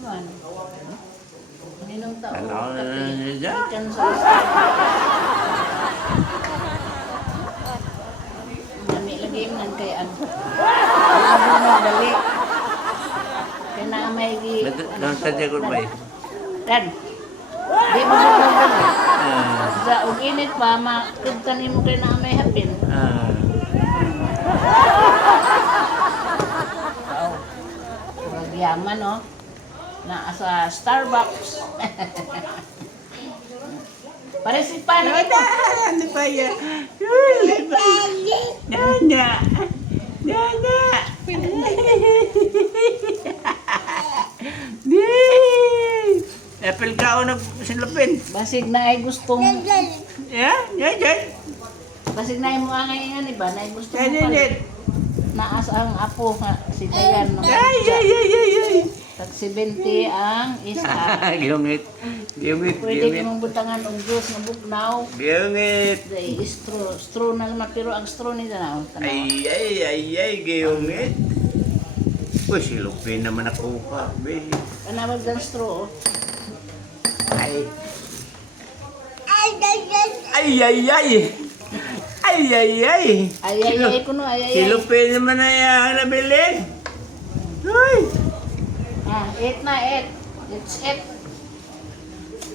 naman. Ninong tao. Ano niya? Ikan sa Nami lagi man kay ano. Ano dali. Kaya na may gi. Nagtadya ko ba eh? Dan. Di mo sa program. Ah. Sa ug init pa makita nimo kay na may hapin. Ah. Pag yaman no. Na sa Starbucks. Pare si pan ito. Ano pa yan? Nana! Nana! Di! Apple ka o nagsilapin. Basig na ay gustong Yeah? Yeah, yeah. basig na ay mo angay nga ni ba na ay gusto mo Yeah, yeah, yeah. palit. Naas ang apo nga si Dayan no. Ay, ay, ay, ay, ay. Tag 70 ang isa. Giyungit. Giyungit, Pwede giyungit. kamong butangan og juice nga bugnaw. Giyungit. Day straw na naman pero ang straw ni tanaw. Ay, ay, ay, ay, giyungit. Uy, silupin naman ako pa, be. Kanawag ang straw. Ay. Ay, ay, ay. Ay, ay, ay. Ay kuno ay. Silupin naman na yan, nabili. Uy. Ah, eat na eat. Let's eat.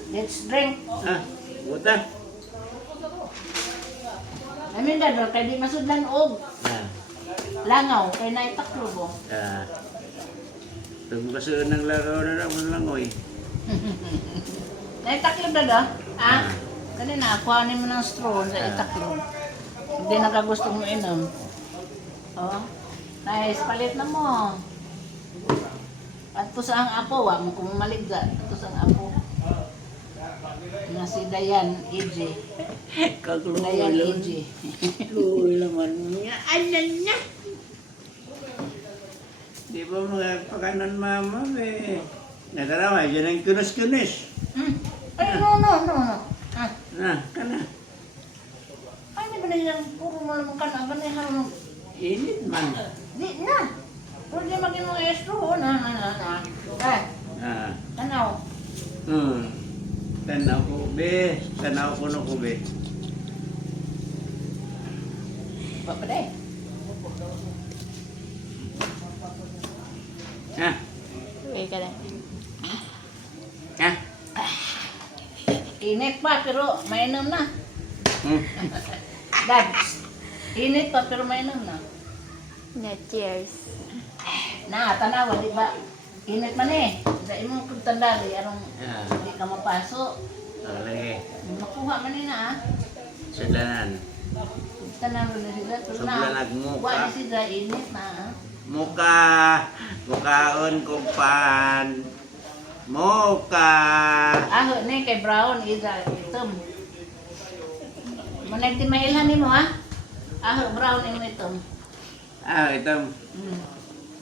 Let's drink. Ah, buta. Amin dador kay di masudlan og Ah, langaw kay naitaklo mo. ah. Tugbaso ng laro na naman lang, oy. Naitaklo dada? Ah, kanina kuhanin mo ng straw sa itaklo. Hindi nakagusto mo inom. Oh. Nice, palit na mo. At to sa ang apo, wa mo kung maligda. At to sa ang apo. Nga si Dayan, EJ. Dayan, EJ. Luwi naman niya. Ano niya? Di ba mga pakanan mama, be? Nagarawa, yan ang kunis-kunis. Ay, no. Ah, Na, kana. ay, di ba na yung puro mo naman ka na? Ba na yung harong? Init man. Di na. Puro di maging mga estro. Na. Ay, Ah, tanaw. tanaw ko, be. Tanaw ko na ko, be. Papaday. Ha? Okay ka na. Ha? Init pa pero mainom na. Hmm. Dad, init pa pero mainom na. Cheers. Na, tanawa, di ba? Init man eh. Sa imong kagtanda, di anong Ah, hindi ka mapaso. lagi. Makuha man ni na ah. Sadanan. Tanawa na sila. Pero Sobra na, nagmuka. wa ni sila init na ah. Muka. Mukaon ko pan. Muka. Aho ni kay brown, ida itom. Manay ti mailhan ni mo ha? Aho brown imo itom. Ah, ito.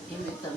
Imo itom.